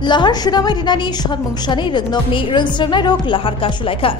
Lahar Shinamai Dinani Shanmungshani Ringnokni Ringstrangnai Rok Lahar Kashulaika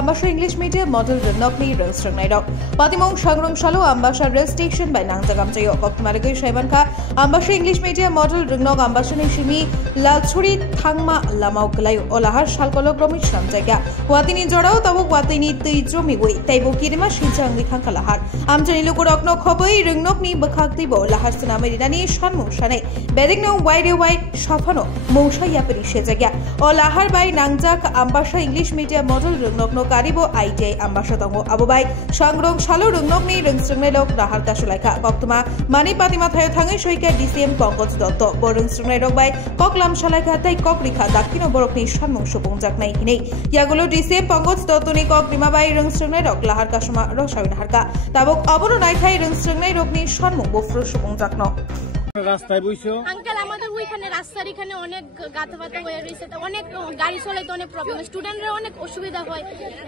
Ambasha English Media Model Ringnokni Ringstrangnai Rok Patimong Shangrum Shalu Ambasha Rail Station by Nangzagam Tayo Koktumaragai Shaibanka Ambasha English Media Model Ringnok Ambasha Nishimi Lalchuri Thangma Lamau Kalayo O Lahar Shalkolok Romish Namjaga Watini Jorao Tabuk Watini Tijomiwi Taibo Kirima Shinjangi Thanka Lahar Amjani Lukurokno Khoboi Ringnokni Bakaktibo Lahar Shinamai Dinani Shanmungshani Bedingno Wide Shafano Mosha Yapari Shezaga O Lahar by Nangjak Ambasha English Media Model Rungnokno Karibo IJ Ambasha Tongo Abubai Shangrong Shalo Rungnokni Ringstrangnai Lahar Kashulaika Koktuma Mani Patima Thayo Thangai Shoika DCM Pongkot Dotto Borungstrangnai by Koklam Shalaika Tai Kokrika Dakino Borokni Shanmung Shubungjaknai Hine Yagulo DCM Pongkot Dottoni Kokrima by Ringstrangnai Lahar Kashuma Roshawin Harka Tabok Abono Naikai Ringstrangnai Rokni Shanmung Bofro Shubungjakno রাস্তায় বইছো uncle আমাদের ওইখানে রাস্তার এখানে অনেক গাথাপাতা হয়ে রয়েছে অনেক গাড়ি চালাতে অনেক প্রবলেম স্টুডেন্টরা অনেক অসুবিধা হয়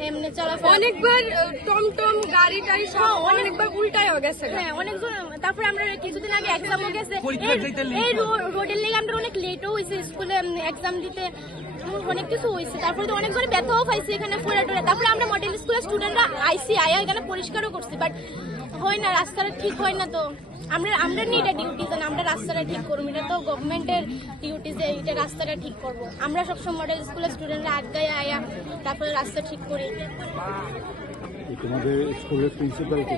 এমনি চলাফেরা অনেকবার টমটম গাড়ি টাড়ি সব অনেকবার উল্টায় হয়ে গেছে হ্যাঁ অনেকজন তারপরে আমরা কিছুদিন আগে एग्जाम হয়ে গেছে এই রোডের লাগি আমরা অনেক লেটও হইছে স্কুলে एग्जाम দিতে অনেক কিছু হইছে তারপরে তো অনেকবার ব্যথাও পাইছি এখানে ফোরাটোরে তারপরে আমরা মডেল স্কুলের স্টুডেন্টরা আইসি আয়া এখানে পরিষ্কারও করছি বাট হয় না রাস্তাটা ঠিক হয় না তো আমরা নি এটা ডিউটি জান আমরা রাস্তাটা ঠিক করব এটা তো গভর্নমেন্টের ডিউটি যে এটা রাস্তাটা ঠিক করব আমরা সব সময় মডেল স্কুলের স্টুডেন্টরা আগায় আয়া তারপরে রাস্তা ঠিক করি তোমাদের স্কুলের প্রিন্সিপাল কি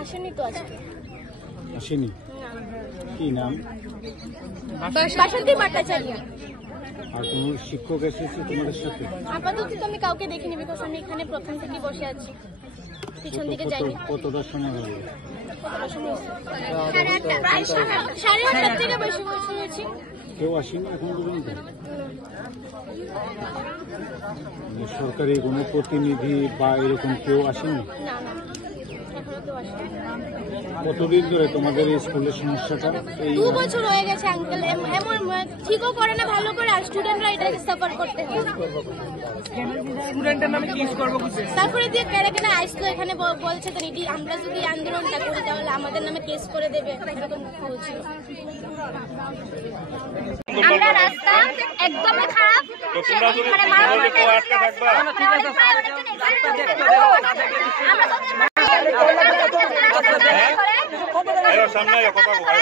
আসেনি তো আজকে আসেনি কি নাম বাসন্তী ভট্টাচার্য আর কোন শিক্ষক এসেছে তোমাদের সাথে আপাতত তো আমি কাউকে দেখিনি বিকজ আমি এখানে প্রথম থেকে বসে আছি পিছন দিকে যাইনি কতটা সময় হলো সাড়ে 8 থেকে বসে আছি কেউ আসেনি এখন পর্যন্ত সরকারি কোনো প্রতিনিধি বা এরকম কেউ আসেনি না না এখনো তো আসেনি কতদিন ধরে তোমাদের এই স্কুলের সমস্যাটা 2 বছর হয়ে গেছে আঙ্কেল এমন ঠিকও করে না ভালো করে আর স্টুডেন্টরা এটাকে সাফার করতে হয় স্টুডেন্টের নামে কেস করব বুঝছে তারপরে দিয়ে কেন আইসলো এখানে বলছে তো নিডি আমরা যদি আন্দোলনটা করি তাহলে আমাদের নামে কেস করে দেবে এরকম বলছিল আমরা রাস্তা একদম খারাপ মানে মারামারি আটকে থাকবা আমরা সামনে কথা বলবো